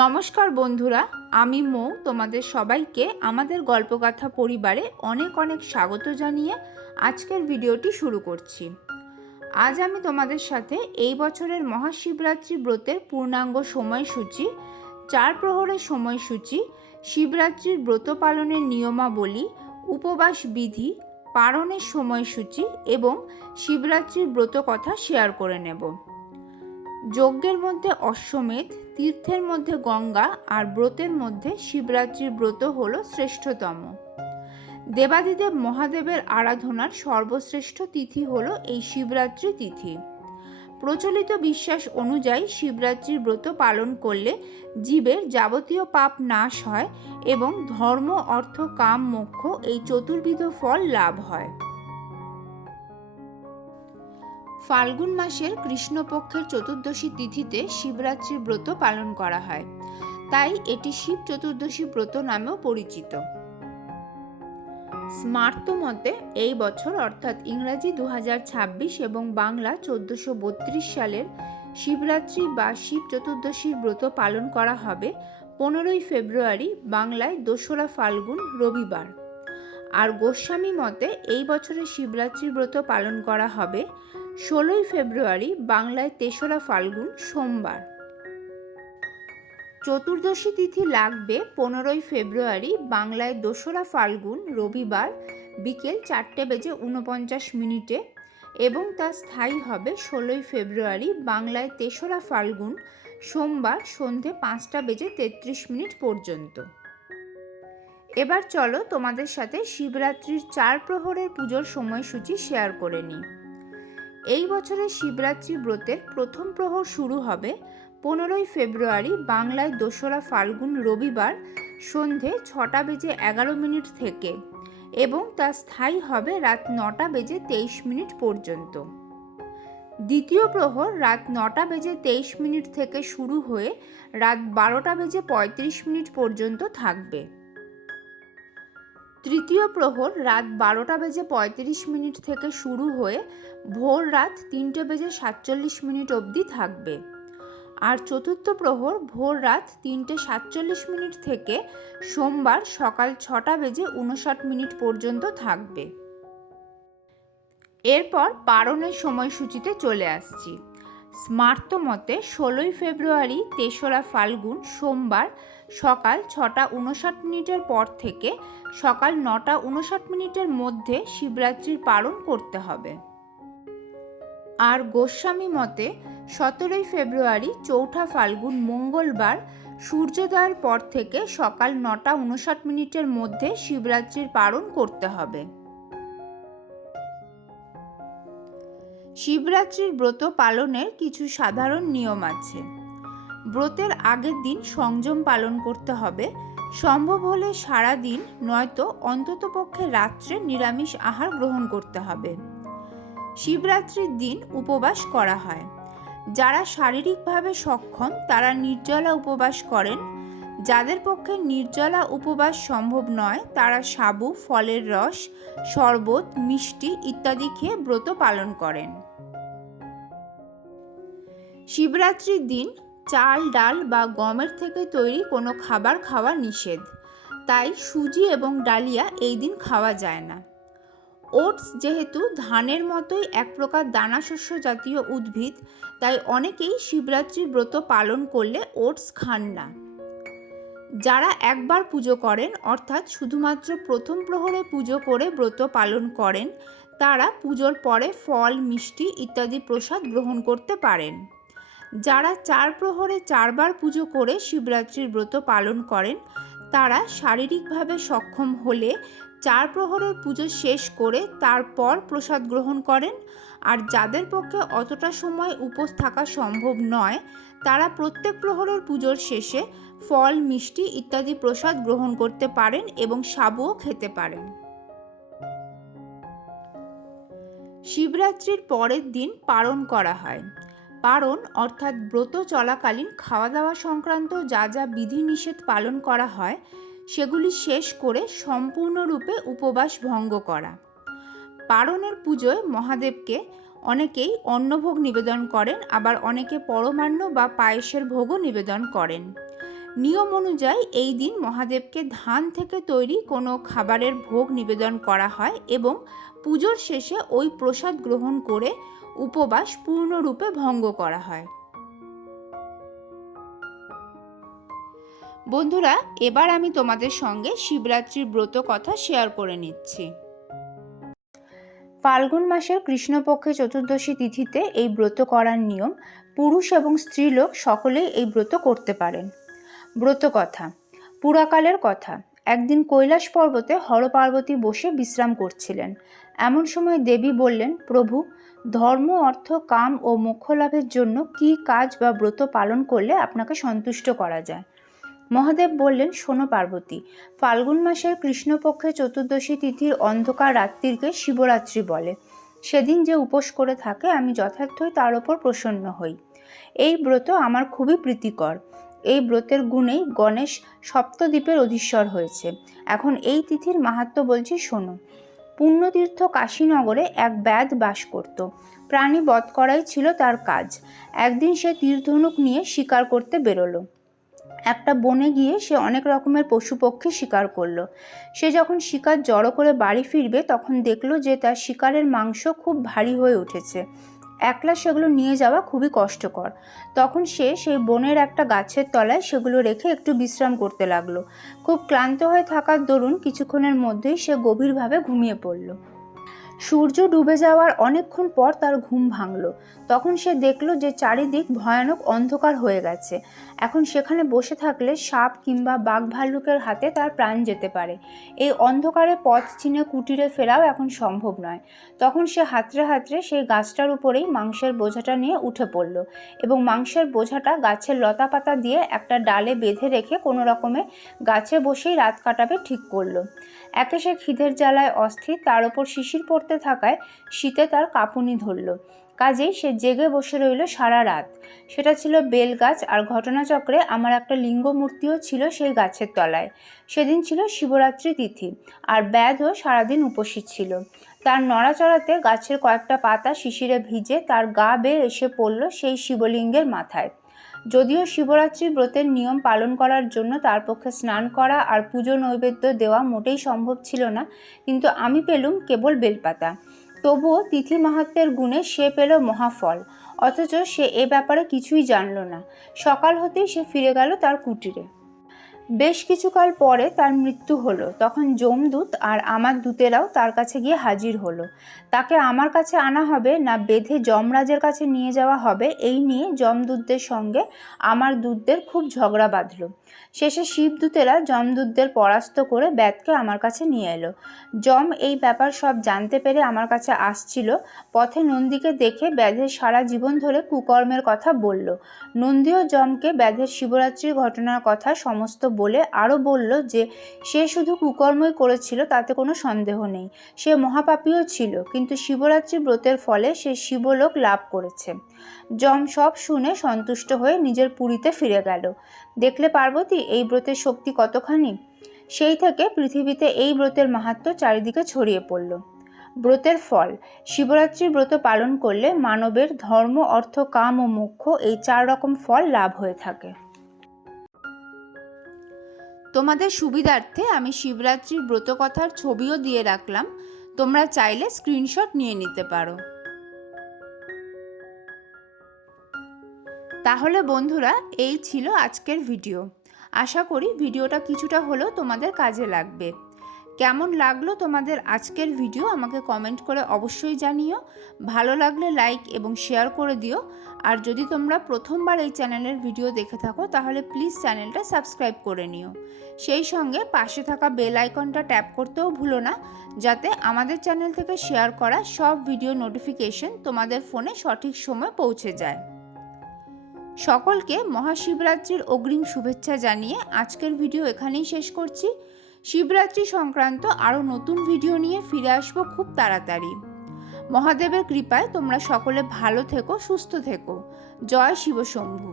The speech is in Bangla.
নমস্কার বন্ধুরা, আমি মৌ। তোমাদের সবাইকে আমাদের গল্পগাথা পরিবারে অনেক অনেক স্বাগত জানিয়ে আজকের ভিডিওটি শুরু করছি। আজ আমি তোমাদের সাথে এই বছরের মহাশিবরাত্রি ব্রতের পূর্ণাঙ্গ সময়সূচি, 4 প্রহরের সময়সূচি, শিবরাত্রির ব্রত পালনের নিয়মাবলী, উপবাস বিধি, পারণের সময়সূচি এবং শিবরাত্রির ব্রত কথা শেয়ার করে নেব। যজ্ঞের মধ্যে অশ্বমেধ, তীর্থের মধ্যে গঙ্গা আর ব্রতের মধ্যে শিবরাত্রির ব্রত হল শ্রেষ্ঠতম। দেবাদিদেব মহাদেবের আরাধনার সর্বশ্রেষ্ঠ তিথি হল এই শিবরাত্রি তিথি। প্রচলিত বিশ্বাস অনুযায়ী শিবরাত্রির ব্রত পালন করলে জীবের যাবতীয় পাপ নাশ হয় এবং ধর্ম, অর্থ, কাম, মোক্ষ এই চতুর্বিধ ফল লাভ হয়। ফাল্গুন মাসের কৃষ্ণপক্ষের চতুর্দশী তিথিতে শিবরাত্রির ব্রত পালন করা হয়, তাই এটি শিব চতুর্দশী ব্রত নামেও পরিচিত। স্মার্ত মতে এই বছর অর্থাৎ ইংরাজি 2026 এবং বাংলা 1432 সালের শিবরাত্রি বা শিব চতুর্দশীর ব্রত পালন করা হবে 15ই ফেব্রুয়ারি, বাংলায় 2রা ফাল্গুন রবিবার। আর গোস্বামী মতে এই বছরের শিবরাত্রির ব্রত পালন করা হবে 16ই ফেব্রুয়ারি, বাংলায় 3রা ফাল্গুন সোমবার। চতুর্দশী তিথি লাগবে 15ই ফেব্রুয়ারি, বাংলায় 2রা ফাল্গুন রবিবার বিকেল 4:49 এবং তা স্থায়ী হবে 16ই ফেব্রুয়ারি, বাংলায় 3রা ফাল্গুন সোমবার সন্ধে 5:33 পর্যন্ত। এবার চলো তোমাদের সাথে শিবরাত্রির 4 প্রহরের পুজোর সময়সূচি শেয়ার করে নিই। এই বছরের শিবরাত্রি ব্রতের প্রথম প্রহর শুরু হবে 15ই ফেব্রুয়ারি, বাংলায় 2রা ফাল্গুন রবিবার সন্ধে 6:11 থেকে এবং তা স্থায়ী হবে রাত 9:23 পর্যন্ত। দ্বিতীয় প্রহর রাত 9:23 থেকে শুরু হয়ে রাত 12:35 পর্যন্ত থাকবে। তৃতীয় প্রহর রাত 12:35 থেকে শুরু হয়ে ভোর রাত 3:47 অবধি থাকবে। আর চতুর্থ প্রহর ভোর রাত 3:47 থেকে সোমবার সকাল 6:59 পর্যন্ত থাকবে। এরপর পারণের সময়সূচিতে চলে আসছি। স্মার্ত মতে 16ই ফেব্রুয়ারি 3রা ফাল্গুন সোমবার সকাল 6:59 পর থেকে সকাল 9:59 মধ্যে শিবরাত্রির পালন করতে হবে। আর গোস্বামী মতে 17ই ফেব্রুয়ারি চৌঠা ফাল্গুন মঙ্গলবার সূর্যোদয়ের পর থেকে সকাল 9:59 মধ্যে শিবরাত্রির পালন করতে হবে। শিবরাত্রির ব্রত পালনের কিছু সাধারণ নিয়ম আছে। ব্রতের আগের দিন সংযম পালন করতে হবে, সম্ভব হলে সারা দিন নয়তো অন্ততপক্ষে রাত্রে নিরামিষ আহার গ্রহণ করতে হবে। শিবরাত্রির দিন উপবাস করা হয়। যারা শারীরিকভাবে সক্ষম তারা নির্জলা উপবাস করেন। যাদের পক্ষে নির্জলা উপবাস সম্ভব নয় তারা সাবু, ফলের রস, শরবত, মিষ্টি ইত্যাদি খেয়ে ব্রত পালন করেন। শিবরাত্রির দিন চাল, ডাল বা গমের থেকে তৈরি কোনো খাবার খাওয়া নিষেধ, তাই সুজি এবং ডালিয়া এই দিন খাওয়া যায় না। ওটস যেহেতু ধানের মতোই এক প্রকার দানাশস্য জাতীয় উদ্ভিদ, তাই অনেকেই শিবরাত্রির ব্রত পালন করলে ওটস খান না। যারা একবার পুজো করেন অর্থাৎ শুধুমাত্র প্রথম প্রহরে পুজো করে ব্রত পালন করেন তারা পুজোর পরে ফল, মিষ্টি ইত্যাদি প্রসাদ গ্রহণ করতে পারেন। যারা 4 প্রহরে 4 বার পুজো করে শিবরাত্রির ব্রত পালন করেন তারা শারীরিকভাবে সক্ষম হলে 4 প্রহরের পুজো শেষ করে তারপর প্রসাদ গ্রহণ করেন। আর যাদের পক্ষে অতটা সময় উপোস থাকা সম্ভব নয় তারা প্রত্যেক প্রহরের পুজোর শেষে ফল, মিষ্টি ইত্যাদি প্রসাদ গ্রহণ করতে পারেন এবং সাবুও খেতে পারেন। শিবরাত্রির পরের দিন পারণ করা হয়। পারণ অর্থাৎ ব্রত চলাকালীন খাওয়া দাওয়া সংক্রান্ত যা যা বিধিনিষেধ পালন করা হয় সেগুলি শেষ করে সম্পূর্ণরূপে উপবাস ভঙ্গ করা। পারণের পুজোয় মহাদেবকে অনেকেই অন্নভোগ নিবেদন করেন, আবার অনেকে পরমান্ন বা পায়েসের ভোগও নিবেদন করেন। নিয়ম অনুযায়ী এই দিন মহাদেবকে ধান থেকে তৈরি কোনো খাবারের ভোগ নিবেদন করা হয় এবং পুজোর শেষে ওই প্রসাদ গ্রহণ করে উপবাস পূর্ণরূপে ভঙ্গ করা হয়। বন্ধুরা, এবার আমি তোমাদের সঙ্গে শিবরাত্রির ব্রত কথা শেয়ার করে নিচ্ছি। ফাল্গুন মাসের কৃষ্ণপক্ষে চতুর্দশী তিথিতে এই ব্রত করার নিয়ম। পুরুষ এবং স্ত্রীলোক সকলেই এই ব্রত করতে পারেন। ব্রত কথা। পুরাকালের কথা। একদিন কৈলাস পর্বতে হর পার্বতী বসে বিশ্রাম করছিলেন। এমন সময় দেবী বললেন, প্রভু, ধর্ম, অর্থ, কাম ও মোক্ষ লাভের জন্য কি কাজ বা ব্রত পালন করলে আপনাকে সন্তুষ্ট করা যায়? মহাদেব বললেন, শোনো পার্বতী, ফাল্গুন মাসের কৃষ্ণপক্ষে চতুর্দশী তিথির অন্ধকার রাত্রিকে শিবরাত্রি বলে। সেদিন যে উপোস করে থাকে আমি যথার্থই তার ওপর প্রসন্ন হই। এই ব্রত আমার খুবই প্রীতিকর। এই ব্রতের গুণেই গণেশ সপ্তদ্বীপের অধীশ্বর হয়েছে। এখন এই তিথির মাহাত্ম্য বলছি, শোনো। পুণ্যতীর্থ কাশীনগরে এক ব্যাধ বাস করত। প্রাণী বধ করাই ছিল তার কাজ। একদিন সে তীরধনুক নিয়ে শিকার করতে বেরোলো। একটা বনে গিয়ে সে অনেক রকমের পশু পক্ষী শিকার করলো। সে যখন শিকার জড়ো করে বাড়ি ফিরবে তখন দেখলো যে তার শিকারের মাংস খুব ভারী হয়ে উঠেছে। একলা সেগুলো নিয়ে যাওয়া খুবই কষ্টকর। তখন সে সেই বনের একটা গাছের তলায় সেগুলো রেখে একটু বিশ্রাম করতে লাগলো। খুব ক্লান্ত হয়ে থাকার দরুন কিছুক্ষণের মধ্যেই সে গভীরভাবে ঘুমিয়ে পড়ল। সূর্য ডুবে যাওয়ার অনেকক্ষণ পর তার ঘুম ভাঙল। তখন সে দেখল যে চারিদিক ভয়ানক অন্ধকার হয়ে গেছে। এখন সেখানে বসে থাকলে সাপ কিংবা বাঘ ভাল্লুকের হাতে তার প্রাণ যেতে পারে। এই অন্ধকারে পথ চিনে কুটিরে ফেরাও এখন সম্ভব নয়। তখন সে হাতড়ে হাতড়ে সেই গাছটার উপরেই মাংসের বোঝাটা নিয়ে উঠে পড়ল এবং মাংসের বোঝাটা গাছের লতা পাতা দিয়ে একটা ডালে বেঁধে রেখে কোনো রকমে গাছে বসেই রাত কাটাবে ঠিক করল। একে সে খিদের জ্বালায় অস্থির, তার ওপর শিশির পড়তে থাকায় শীতে তার কাঁপুনি ধরল। কাজেই সে জেগে বসে রইল সারা রাত। সেটা ছিল বেল গাছ, আর ঘটনাচক্রে আমার একটা লিঙ্গ মূর্তিও ছিল সেই গাছের তলায়। সেদিন ছিল শিবরাত্রি তিথি, আর ব্যাধও সারাদিন উপসী ছিল। তার নড়াচড়াতে গাছের কয়েকটা পাতা শিশিরে ভিজে তার গা বেয়ে এসে পড়ল সেই শিবলিঙ্গের মাথায়। যদিও শিবরাত্রি ব্রতের নিয়ম পালন করার জন্য তার পক্ষে স্নান করা আর পুজো নৈবেদ্য দেওয়া মোটেই সম্ভব ছিল না, কিন্তু আমি পেলুম কেবল বেলপাতা। তবুও তিথি মাহাত্ম্যের গুণে সে পেল মহাফল, অথচ সে এ ব্যাপারে কিছুই জানল না। সকাল হতেই সে ফিরে গেল তার কুটিরে। বেশ কিছুকাল পরে তার মৃত্যু হলো। তখন যমদূত আর আমার দূতেরাও তার কাছে গিয়ে হাজির হলো। তাকে আমার কাছে আনা হবে না বেঁধে যমরাজের কাছে নিয়ে যাওয়া হবে, এই নিয়ে যমদূতদের সঙ্গে আমার দূতদের খুব ঝগড়া বাঁধল। শেষে শিবদূতেরা যমদূতদের পরাস্ত করে ব্যাধকে আমার কাছে নিয়ে এলো। যম এই ব্যাপার সব জানতে পেরে আমার কাছে আসছিল। পথে নন্দীকে দেখে ব্যাধের সারা জীবন ধরে কুকর্মের কথা বলল। নন্দীও যমকে ব্যাধের শিবরাত্রির ঘটনার কথা সমস্ত বলে আরও বলল যে সে শুধু কুকর্মই করেছিল তাতে কোনো সন্দেহ নেই, সে মহাপাপীও ছিল, কিন্তু শিবরাত্রি ব্রতের ফলে সে শিবলোক লাভ করেছে। যম সব শুনে সন্তুষ্ট হয়ে নিজের পুরীতে ফিরে গেল। দেখলে পার্বতী এই ব্রতের শক্তি কতখানি। সেই থেকে পৃথিবীতে এই ব্রতের মাহাত্ম্য চারিদিকে ছড়িয়ে পড়ল। ব্রতের ফল। শিবরাত্রি ব্রত পালন করলে মানবের ধর্ম, অর্থ, কাম ও মোক্ষ এই 4 রকম ফল লাভ হয়ে থাকে। তোমাদের সুবিধার্থে আমি শিবরাত্রির ব্রত কথার ছবিও দিয়ে রাখলাম, তোমরা চাইলে স্ক্রিনশট নিয়ে নিতে পারো। তাহলে বন্ধুরা, এই ছিল আজকের ভিডিও। আশা করি ভিডিওটা কিছুটা হলেও তোমাদের কাজে লাগবে। কেমন লাগলো তোমাদের আজকের ভিডিও আমাকে কমেন্ট করে অবশ্যই জানিও। ভালো লাগলে লাইক এবং শেয়ার করে দিও। আর যদি তোমরা প্রথমবার এই চ্যানেলের ভিডিও দেখে থাকো তাহলে প্লিজ চ্যানেলটা সাবস্ক্রাইব করে নিও। সেই সঙ্গে পাশে থাকা বেল আইকনটা ট্যাপ করতেও ভুলো না, যাতে আমাদের চ্যানেল থেকে শেয়ার করা সব ভিডিও নোটিফিকেশন তোমাদের ফোনে সঠিক সময় পৌঁছে যায়। সকলকে মহাশিবরাত্রির অগ্রিম শুভেচ্ছা জানিয়ে আজকের ভিডিও এখানেই শেষ করছি। শিবরাত্রি সংক্রান্ত আরও নতুন ভিডিও নিয়ে ফিরে আসবো খুব তাড়াতাড়ি। মহাদেবের কৃপায় তোমরা সকলে ভালো থেকো, সুস্থ থেকো। জয় শিব শম্ভু।